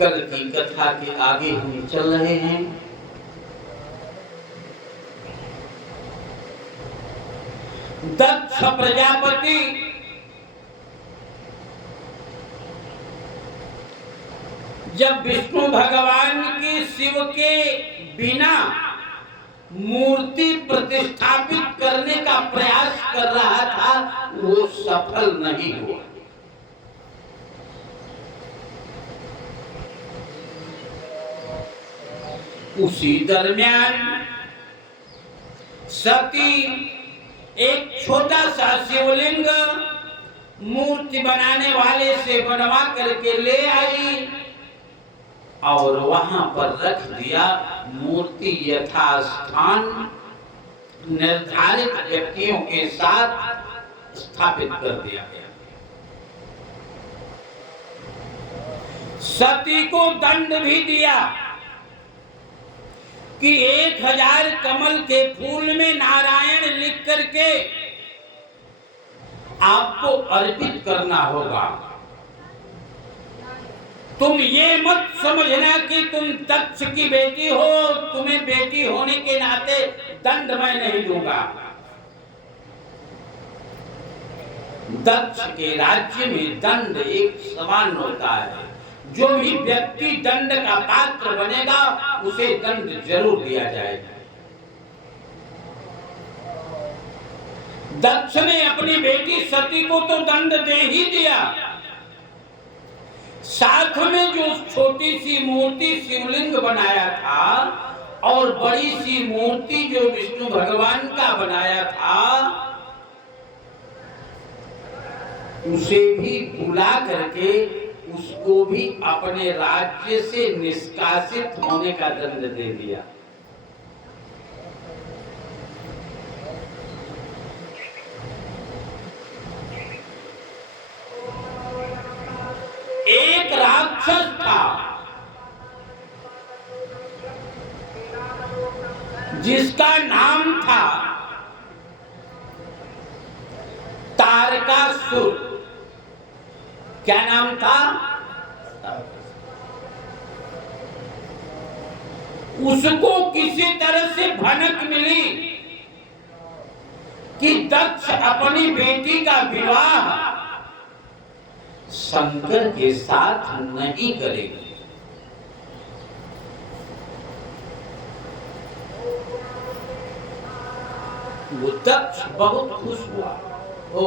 कल की कथा के आगे हम चल रहे हैं। दक्ष प्रजापति जब विष्णु भगवान की शिव के बिना मूर्ति प्रतिष्ठापित करने का प्रयास कर रहा था, वो सफल नहीं हुआ। उसी दरमियान सती एक छोटा सा शिवलिंग मूर्ति बनाने वाले से बनवा करके ले आई और वहां पर रख दिया। मूर्ति यथास्थान निर्धारित व्यक्तियों के साथ स्थापित कर दिया गया। सती को दंड भी दिया कि 1000 कमल के फूल में नारायण लिख करके आपको अर्पित करना होगा। तुम ये मत समझना कि तुम दक्ष की बेटी हो, तुम्हें बेटी होने के नाते दंड मैं नहीं दूंगा। दक्ष के राज्य में दंड एक समान होता है। जो भी व्यक्ति दंड का पात्र बनेगा उसे दंड जरूर दिया जाएगा। दक्ष ने अपनी बेटी सती को तो दंड दे ही दिया, साथ में जो छोटी सी मूर्ति शिवलिंग बनाया था और बड़ी सी मूर्ति जो विष्णु भगवान का बनाया था, उसे भी बुला करके उसको भी अपने राज्य से निष्कासित होने का दंड दे दिया। एक राक्षस था जिसका नाम था तारकासुर। क्या नाम था? उसको किसी तरह से भनक मिली कि दक्ष अपनी बेटी का विवाह शंकर के साथ नहीं करेगा। वो दक्ष बहुत खुश हुआ। ओ,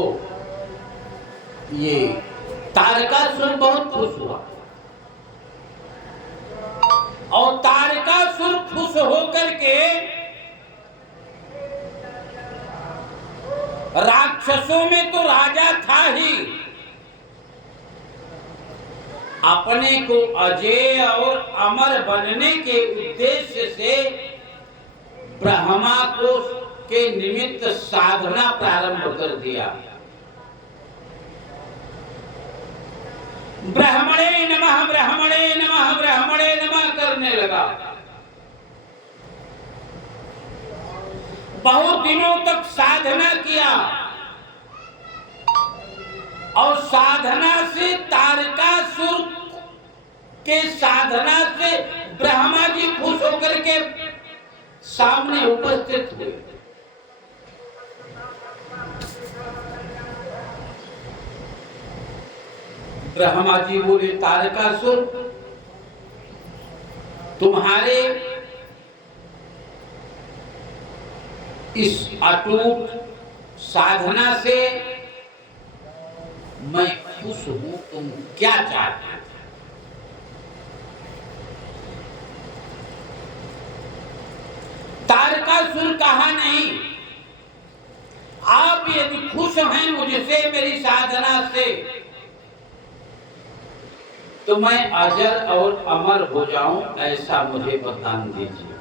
ये तारकासुर बहुत खुश हुआ और तारकासुर खुश होकर के राक्षसों में तो राजा था ही, अपने को अजेय और अमर बनने के उद्देश्य से ब्रह्मा को के निमित्त साधना प्रारंभ कर दिया। ब्रह्मणे नमः ब्रह्मणे नमः ब्रह्मणे नमः करने लगा। बहुत दिनों तक साधना किया और साधना से तारकासुर के साधना से ब्रह्मा जी खुश होकर के सामने उपस्थित हुए। ब्रह्मा जी बोले, तारकासुर, तुम्हारे इस अटूट साधना से मैं खुश हूं। तुम क्या चाहते हो? तारकासुर कहा, नहीं, आप यदि खुश हैं मुझसे, मेरी साधना से, तो मैं अजर और अमर हो जाऊं, ऐसा मुझे वरदान दीजिए।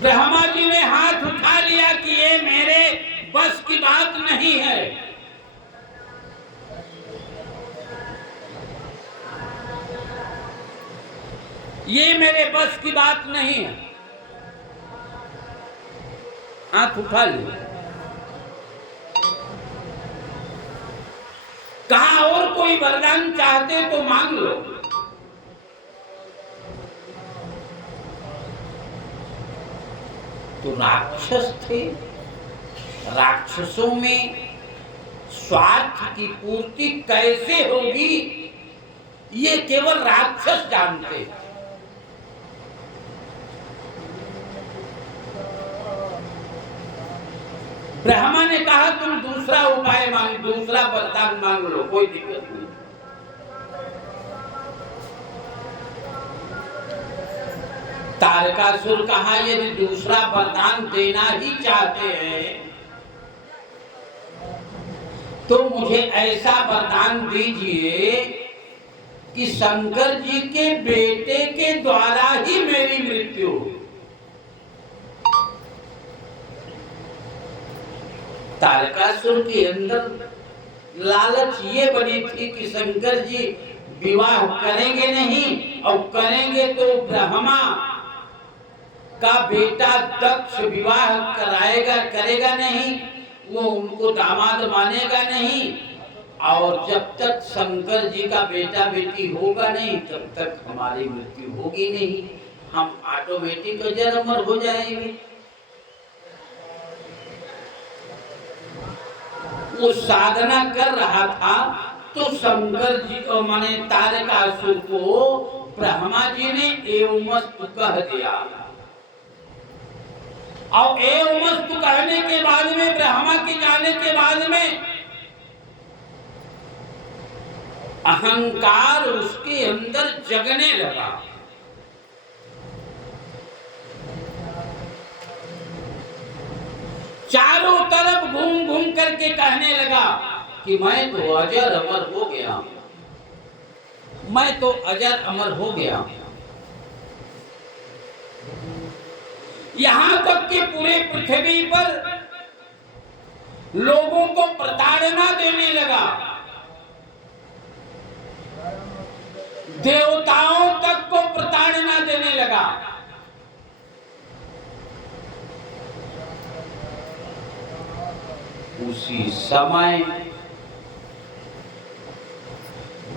ब्रह्मा जी ने हाथ उठा लिया कि ये मेरे बस की बात नहीं है। ये मेरे बस की बात नहीं है। हाथ उठा लिया। कहा और कोई वरदान चाहते तो मांग लो। तो राक्षस थे, राक्षसों में स्वार्थ की पूर्ति कैसे होगी ये केवल राक्षस जानते हैं। ब्रह्मा ने कहा तुम दूसरा उपाय मांग, दूसरा वरदान मांग लो, कोई दिक्कत नहीं। तारकासुर कहा यदि दूसरा वरदान देना ही चाहते हैं तो मुझे ऐसा वरदान दीजिए कि शंकर जी के बेटे के द्वारा ही मेरी मृत्यु हो। तारकासुर के अंदर लालच ये बनी थी कि शंकर जी विवाह करेंगे नहीं, और करेंगे तो ब्रह्मा का बेटा दक्ष विवाह करेगा नहीं, वो उनको दामाद मानेगा नहीं, और जब तक शंकर जी का बेटा बेटी होगा नहीं तब तक हमारी मृत्यु होगी नहीं, हम ऑटोमेटिक अजर अमर हो जाएंगे। वो साधना कर रहा था तो शंकर जी को माने तारकासुर को ब्रह्मा जी ने एवमस्तु कह दिया, और एवमस्तु कहने के बाद में ब्रह्मा के जाने के बाद में अहंकार उसके अंदर जगने लगा। चारों तरफ घूम घूम करके कहने लगा कि मैं तो अजर अमर हो गया, मैं तो अजर अमर हो गया। यहां तक कि पूरे पृथ्वी पर लोगों को प्रताड़ना देने लगा, देवताओं तक को प्रताड़ना देने लगा। उसी समय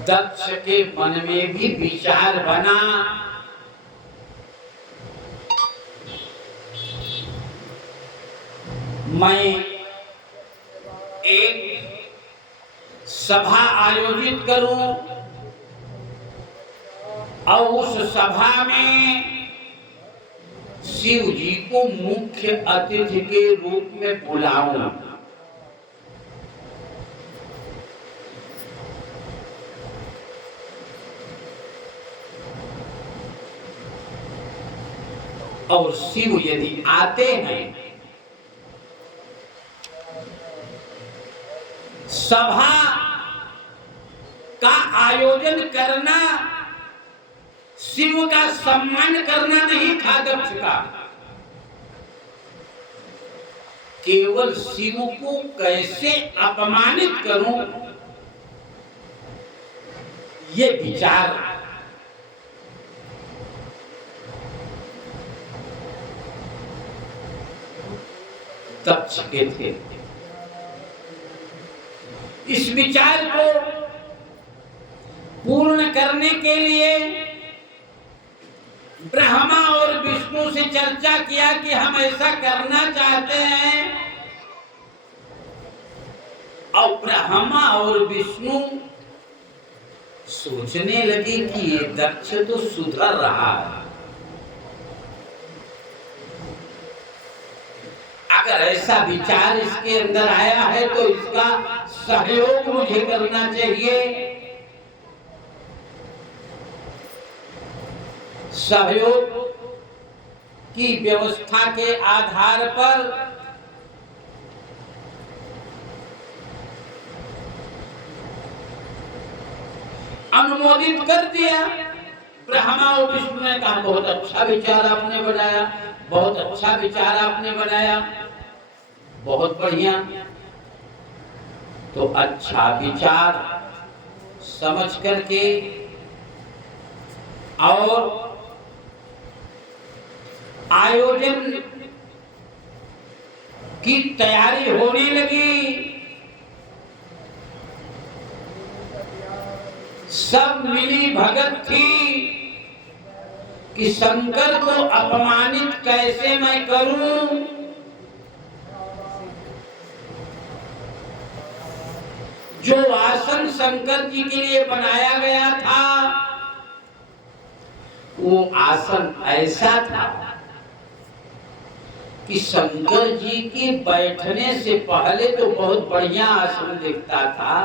दक्ष के मन में भी विचार बना, मैं एक सभा आयोजित करूं और उस सभा में शिव जी को मुख्य अतिथि के रूप में बुलाऊं। और शिव यदि आते हैं सभा का आयोजन करना शिव का सम्मान करना नहीं था दक्ष का, केवल शिव को कैसे अपमानित करूं ये विचार दक्ष के थे। इस विचार को पूर्ण करने के लिए ब्रह्मा और विष्णु से चर्चा किया कि हम ऐसा करना चाहते हैं, और ब्रह्मा और विष्णु सोचने लगे कि ये दक्ष तो सुधर रहा है, अगर ऐसा विचार इसके अंदर आया है तो इसका सहयोग मुझे करना चाहिए। सहयोग की व्यवस्था के आधार पर अनुमोदित कर दिया। ब्रह्मा और विष्णु ने कहा बहुत अच्छा विचार आपने बनाया, बहुत अच्छा विचार आपने बनाया, बहुत बढ़िया। तो अच्छा विचार समझ करके और आयोजन की तैयारी होने लगी। सब मिली भगत थी कि शंकर को अपमानित कैसे मैं करूं। जो आसन शंकर जी के लिए बनाया गया था वो आसन ऐसा था कि शंकर जी के बैठने से पहले तो बहुत बढ़िया आसन दिखता था,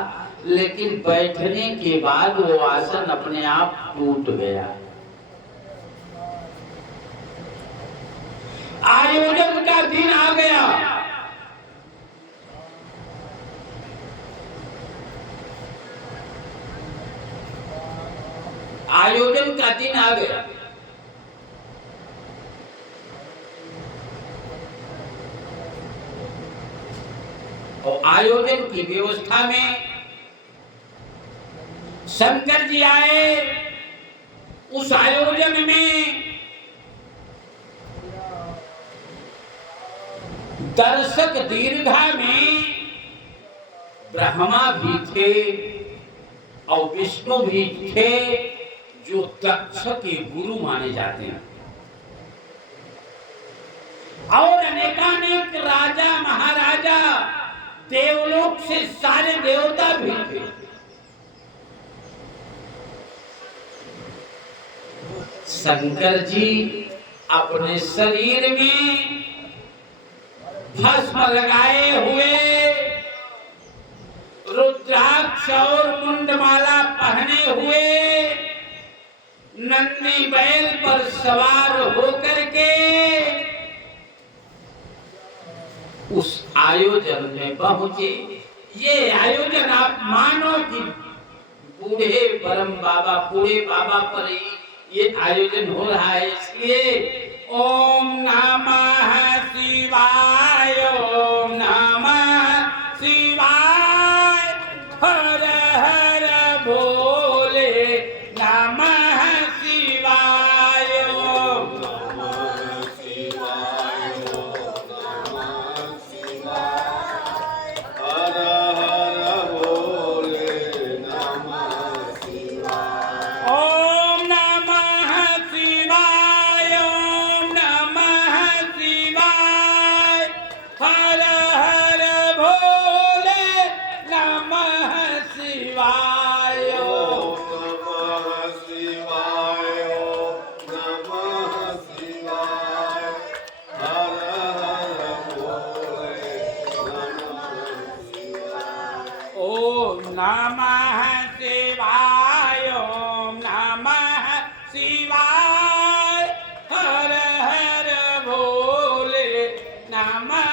लेकिन बैठने के बाद वो आसन अपने आप टूट गया। आयोजन का दिन आ गया। आयोजन का दिन आ गया। और आयोजन की व्यवस्था में शंकर जी आए। उस आयोजन में दर्शक दीर्घा में ब्रह्मा भी थे और विष्णु भी थे, जो दक्ष के गुरु माने जाते हैं, और अनेकानेक राजा महाराजा, देवलोक से सारे देवता भी थे। शंकर जी अपने शरीर में भस्म लगाए हुए, रुद्राक्ष और मुंडमाला पहने हुए, नंदी बैल पर सवार होकर के उस आयोजन में पहुंचे। ये आयोजन आप मानो कि बूढ़े परम बाबा, बूढ़े बाबा पर ये आयोजन हो रहा है। इसलिए ओम नमः शिवाय, ओम नमः शिवाय, हर हर भोले नमः शिवाय, ओम नमः शिवाय, ओम नमः शिवाय, हर हर भोले नमः शिवाय, ओम नमः शिवाय, ओम नमः शिवाय, हर हर भोले नमः शिवाय, ओम नमः शिवाय, ओम नमः शिवाय, हर हर भोले नमः शिवाय, ओम नमः शिवाय, ओम नमः शिवाय, हर हर भोले नमः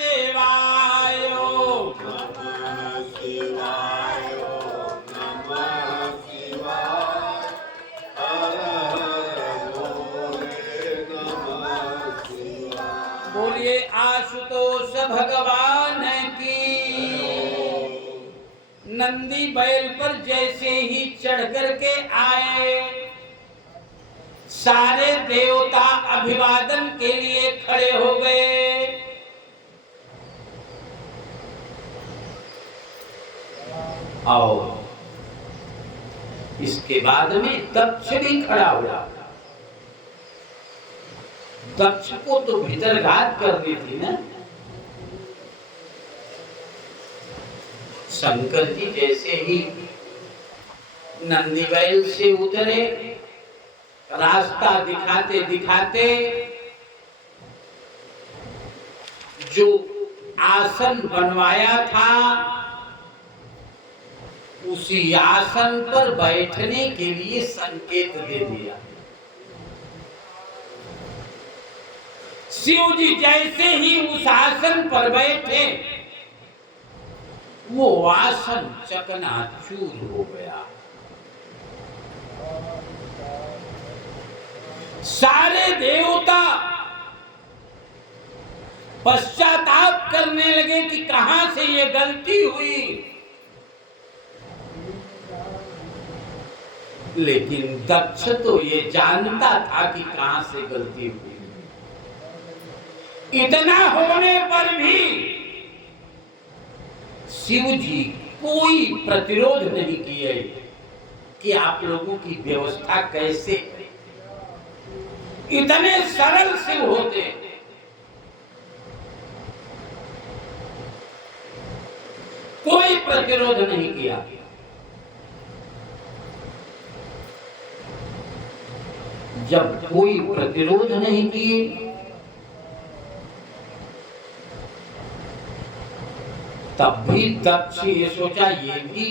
शिवाय, ओम नमः शिवाय, ओम नमः शिवाय, हर हर भोले नमः शिवाय। बोलिए आशुतोष भगवान की। नंदी बैल पर जैसे ही चढ़ करके आए, सारे देवता अभिवादन के लिए खड़े हो गए। और इसके बाद में दक्ष भी खड़ा हुआ। दक्ष को तो भीतर घात करनी थी ना। शंकर जी जैसे ही नंदी बैल से उतरे, रास्ता दिखाते दिखाते जो आसन बनवाया था उसी आसन पर बैठने के लिए संकेत दे दिया। शिव जी जैसे ही उस आसन पर बैठे, वो आसन चकनाचूर हो गया। सारे देवता पश्चाताप करने लगे कि कहां से ये गलती हुई, लेकिन दक्ष तो ये जानता था कि कहां से गलती हुई। इतना होने पर भी शिव जी कोई प्रतिरोध नहीं किए। कि आप लोगों की व्यवस्था कैसे, इतने सरल शिव होते। कोई प्रतिरोध नहीं किया। जब कोई प्रतिरोध नहीं किए तब भी दक्ष ये सोचा ये भी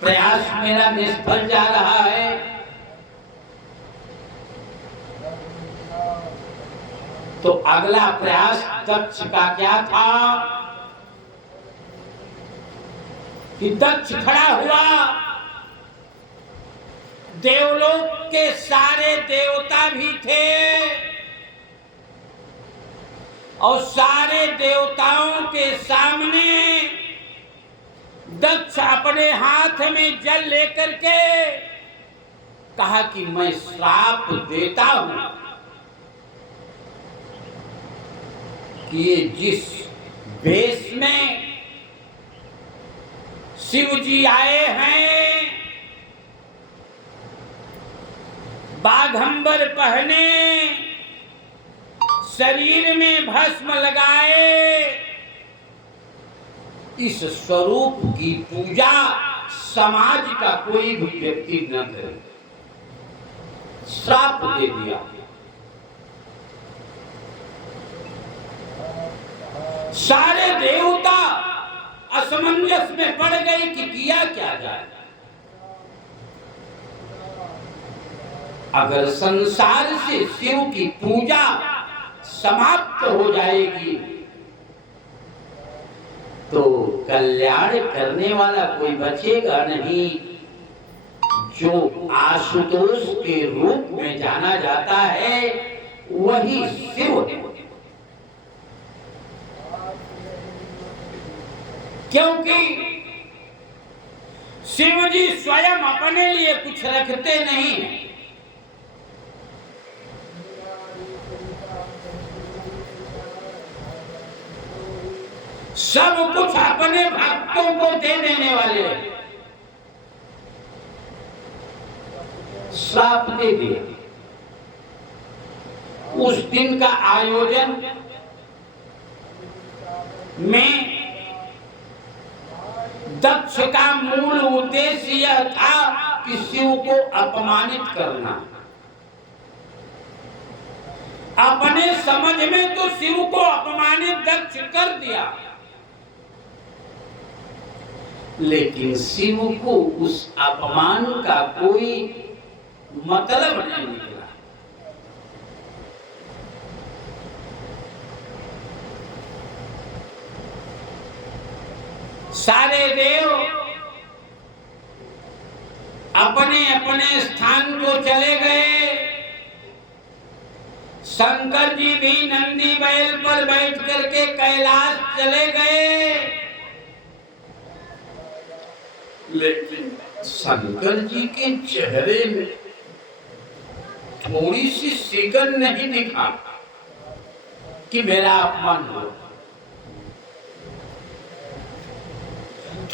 प्रयास मेरा निष्फल जा रहा है। तो अगला प्रयास दक्ष का क्या था कि दक्ष खड़ा हुआ, देवलोक के सारे देवता भी थे और सारे देवताओं के सामने दक्ष अपने हाथ में जल लेकर के कहा कि मैं श्राप देता हूं कि ये जिस वेश में शिव जी आए हैं, बाघंबर पहने, शरीर में भस्म लगाए, इस स्वरूप की पूजा समाज का कोई भी व्यक्ति न करे। श्राप दे दिया। सारे देवता असमंजस में पड़ गए कि किया क्या जाए। अगर संसार से शिव की पूजा समाप्त हो जाएगी तो कल्याण करने वाला कोई बचेगा नहीं। जो आशुतोष के रूप में जाना जाता है वही शिव है। क्योंकि शिव जी स्वयं अपने लिए कुछ रखते नहीं, सब कुछ अपने भक्तों को दे देने वाले। श्राप दे दिया। उस दिन का आयोजन में दक्ष का मूल उद्देश्य यह था कि शिव को अपमानित करना। अपने समझ में तो शिव को अपमानित दक्ष कर दिया, लेकिन शिव को उस अपमान का कोई मतलब नहीं निकला। सारे देव अपने अपने स्थान को चले गए। शंकर जी भी नंदी बैल पर बैठ करके कैलाश चले गए, लेकिन शंकर जी के चेहरे में थोड़ी सी सिकन नहीं दिखा कि मेरा अपमान हो।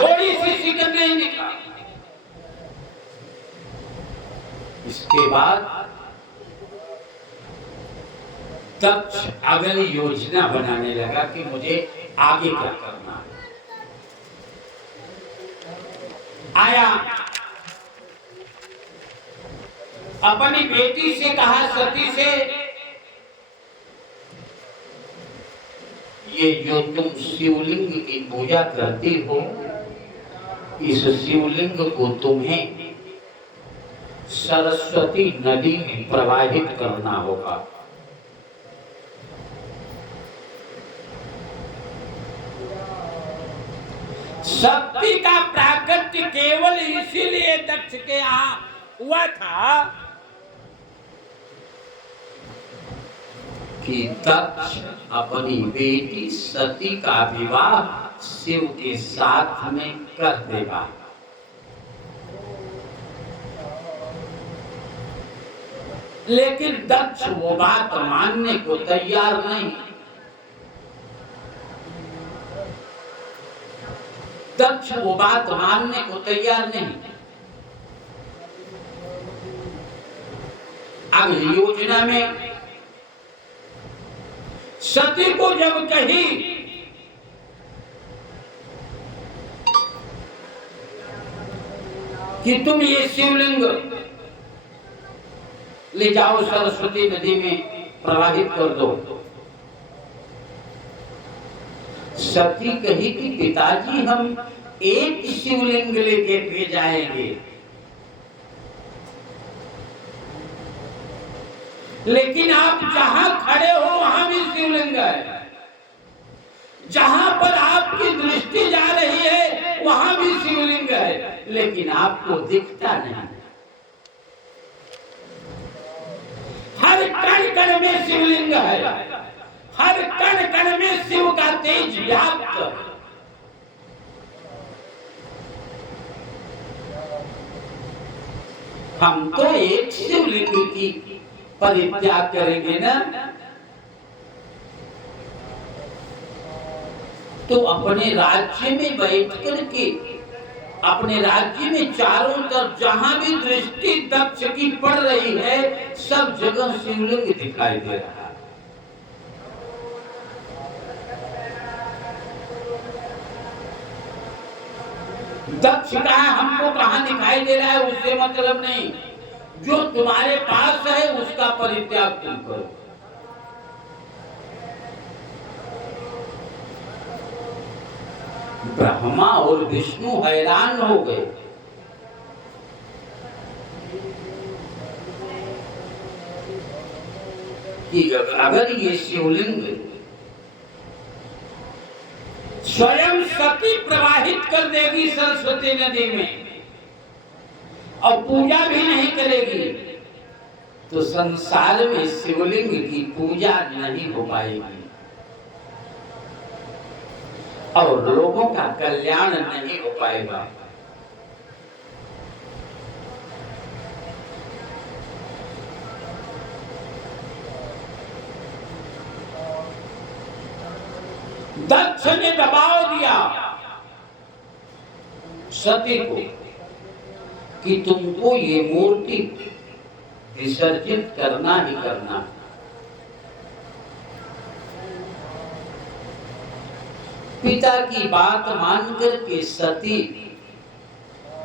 थोड़ी सी सिकन नहीं दिखा। इसके बाद दक्ष अगली योजना बनाने लगा कि मुझे आगे क्या करना है। आया, अपनी बेटी से कहा, सती से, ये जो तुम शिवलिंग की पूजा करती हो, इस शिवलिंग को तुम्हें सरस्वती नदी में प्रवाहित करना होगा। शक्ति का प्राकट्य केवल इसीलिए दक्ष के यहाँ हुआ था कि दक्ष अपनी बेटी सती का विवाह शिव के साथ में कर देगा। लेकिन दक्ष वो बात मानने को तैयार नहीं। दक्ष वो बात मानने को तैयार नहीं। अगली योजना में सती को जब कही कि तुम ये शिवलिंग ले जाओ सरस्वती नदी में प्रवाहित कर दो, सती कही कि पिताजी हम एक शिवलिंग लेके ले जाएंगे, लेकिन आप जहां खड़े हो वहां भी शिवलिंग है, जहां पर आपकी दृष्टि जा रही है वहां भी शिवलिंग है, लेकिन आपको दिखता नहीं। हर कण कण में शिवलिंग है, हर कण कण में शिव का तेज व्याप्त। हम तो एक शिवलिंग की परित्याग करेंगे ना, तो अपने राज्य में बैठ करके, अपने राज्य में चारों तरफ जहां भी दृष्टि दक्ष की पड़ रही है सब जगह शिवलिंग दिखाई दे रहा है। दक्ष कहा हमको कहां दिखाई दे रहा है उससे मतलब नहीं, जो तुम्हारे पास है उसका परित्याग तुम करो। ब्रह्मा और विष्णु हैरान हो गए। कि अगर ये शिवलिंग स्वयं सती प्रवाहित कर देगी सरस्वती नदी में और पूजा भी नहीं करेगी, तो संसार में शिवलिंग की पूजा नहीं हो पाएगी और लोगों का कल्याण नहीं हो पाएगा। दक्ष ने दबाव दिया सती को कि तुमको ये मूर्ति विसर्जित करना ही करना। पिता की बात मानकर के सती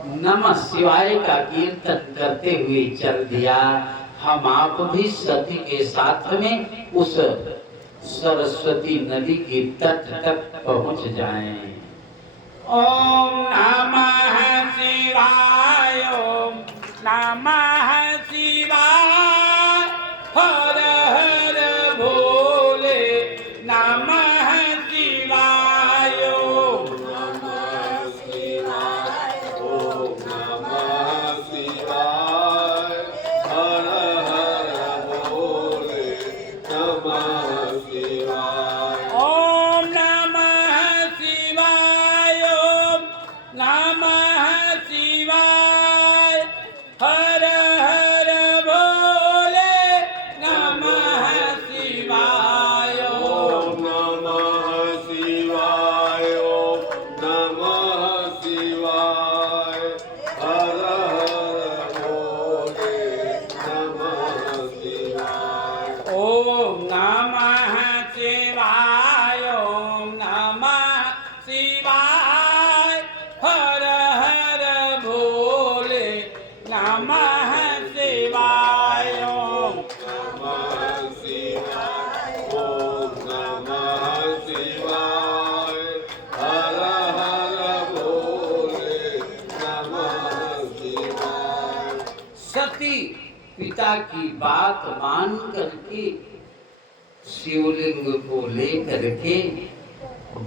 नमः शिवाय का कीर्तन करते हुए चल दिया। हम आप भी सती के साथ में उस सरस्वती नदी के तट तक पहुंच जाएं। ओम नमः शिवाय, ओम नमः शिवाय, हर हर भोले नमः शिवाय, ओम नमः शिवाय, ओम नमः शिवाय, हर हर भोले नमः शिवाय, ओम नमः शिवाय, ओम नमः शिवाय, हर हर भोले नमः शिवाय, ओम नमः शिवाय, ओम नमः शिवाय, हर हर भोले नमः शिवाय, ओम नमः शिवाय, ओम नमः शिवाय, हर हर भोले नमः शिवाय, ओम नमः शिवाय, ओम नमः शिवाय, हर हर भोले नमः शिवाय। सती पिता की बात मान करके शिवलिंग को लेकर के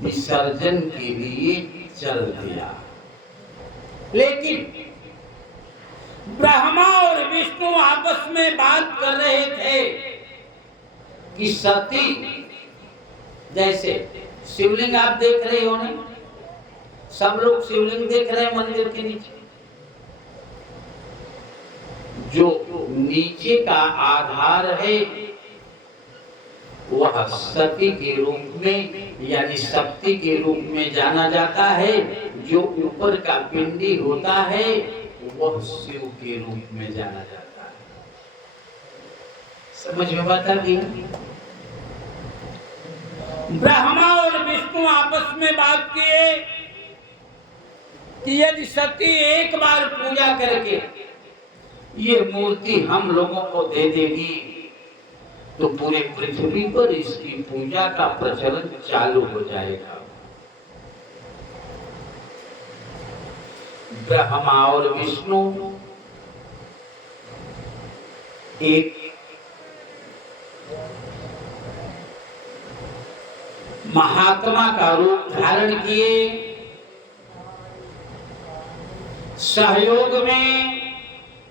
विसर्जन के लिए चल दिया, लेकिन ब्रह्मा और विष्णु आपस में बात कर रहे थे कि सती, जैसे शिवलिंग आप देख रहे हो ना, सब लोग शिवलिंग देख रहे हैं मंदिर के नीचे, जो नीचे का आधार है वह सती के रूप में यानी शक्ति के रूप में जाना जाता है, जो ऊपर का पिंडी होता है वह शिव के रूप में जाना जाता है। समझ में बात आ गई? ब्रह्मा और विष्णु आपस में बात किए कि यदि सती एक बार पूजा करके ये मूर्ति हम लोगों को दे देगी तो पूरे पृथ्वी पर इसकी पूजा का प्रचलन चालू हो जाएगा। ब्रह्मा और विष्णु एक महात्मा का रूप धारण किए, सहयोग में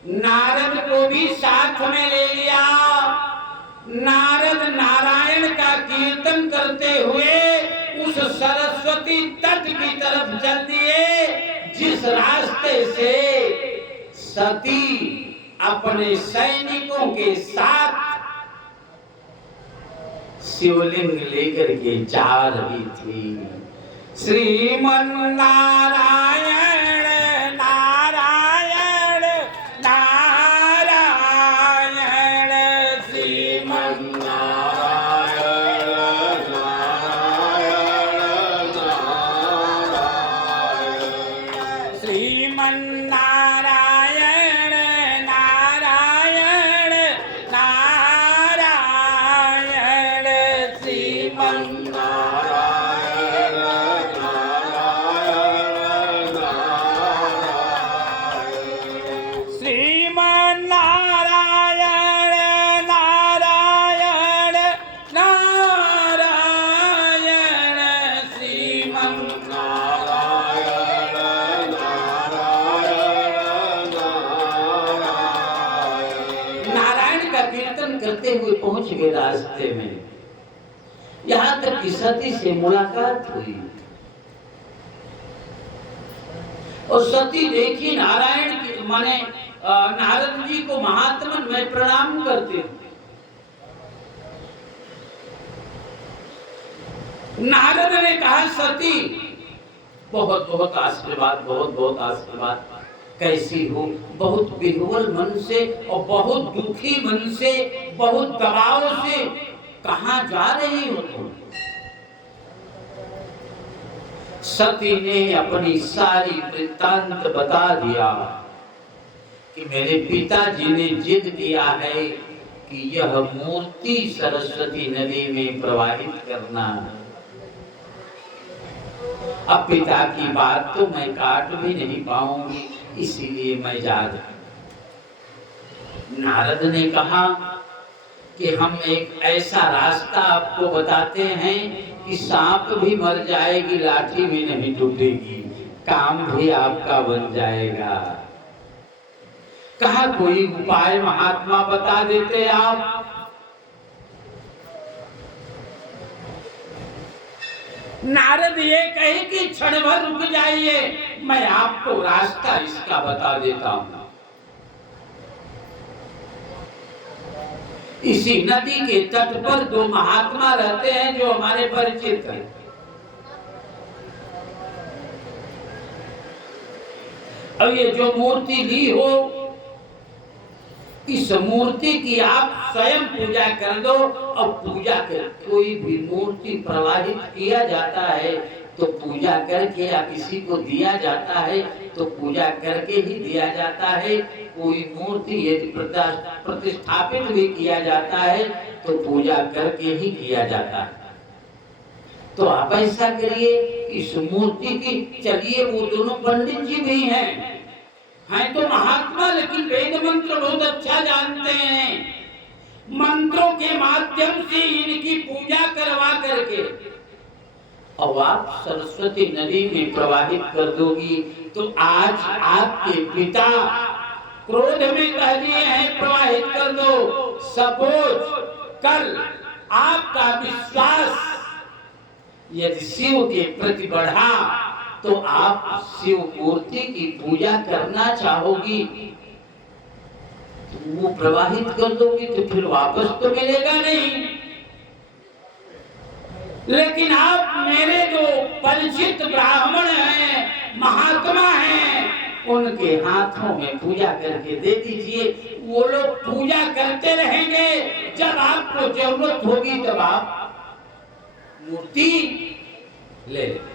नारद को भी साथ में ले लिया। नारद नारायण का कीर्तन करते हुए उस सरस्वती तट की तरफ चल दिए जिस रास्ते से सती अपने सैनिकों के साथ शिवलिंग लेकर के जा रही थी। श्रीमन नारायण नारायण नारायण श्रीमन नारायण नारायण नारायण श्रीमन नारायण नारायण नारायण श्रीमन करते हुए पहुंच गए रास्ते में। यहां तक कि सती से मुलाकात हुई और सती देखी नारायण की माने नारद जी को महात्मन में प्रणाम करते। नारद ने कहा सती बहुत बहुत आशीर्वाद, बहुत बहुत आशीर्वाद। कैसी हो? बहुत विह्वल मन से और बहुत दुखी मन से, बहुत दबाव से। कहां जा रही हो तुम? सती ने अपनी सारी वृत्तांत बता दिया कि मेरे पिताजी ने जिद किया है कि यह मूर्ति सरस्वती नदी में प्रवाहित करना। अब पिता की बात तो मैं काट भी नहीं पाऊंगी, इसीलिए मैं जा रहा। नारद ने कहा कि हम एक ऐसा रास्ता आपको बताते हैं कि सांप भी मर जाएगी, लाठी भी नहीं टूटेगी, काम भी आपका बन जाएगा। कहा कोई उपाय महात्मा बता देते आप। नारद ये कहे कि क्षण भर रुक जाइए, मैं आपको रास्ता इसका बता देता हूं। इसी नदी के तट पर दो महात्मा रहते हैं जो हमारे परिचित हैं। अब ये जो मूर्ति ली हो, इस मूर्ति की आप स्वयं पूजा कर दो। और पूजा कर कोई भी मूर्ति प्रवाहित किया जाता है तो पूजा करके या किसी को दिया जाता है तो पूजा करके ही दिया जाता है। कोई मूर्ति यदि प्रतिष्ठापित भी किया जाता है तो पूजा करके ही किया जाता है। तो आप ऐसा करिए, इस मूर्ति की चलिए, वो दोनों पंडित जी भी हैं तो महात्मा, लेकिन वेद मंत्र बहुत अच्छा जानते हैं। मंत्रों के माध्यम से इनकी पूजा करवा करके और आप सरस्वती नदी में प्रवाहित कर दोगी तो आज आपके पिता क्रोध में कह दिए हैं प्रवाहित कर दो। सपोज कल आपका विश्वास यदि शिव के प्रति बढ़ा तो आप शिव मूर्ति की पूजा करना चाहोगी तो वो प्रवाहित कर दोगी तो फिर वापस तो मिलेगा नहीं। लेकिन आप मेरे जो परिचित ब्राह्मण हैं, महात्मा हैं, उनके हाथों में पूजा करके दे दीजिए। वो लोग पूजा करते रहेंगे, जब आपको जरूरत होगी तब आप मूर्ति ले लें।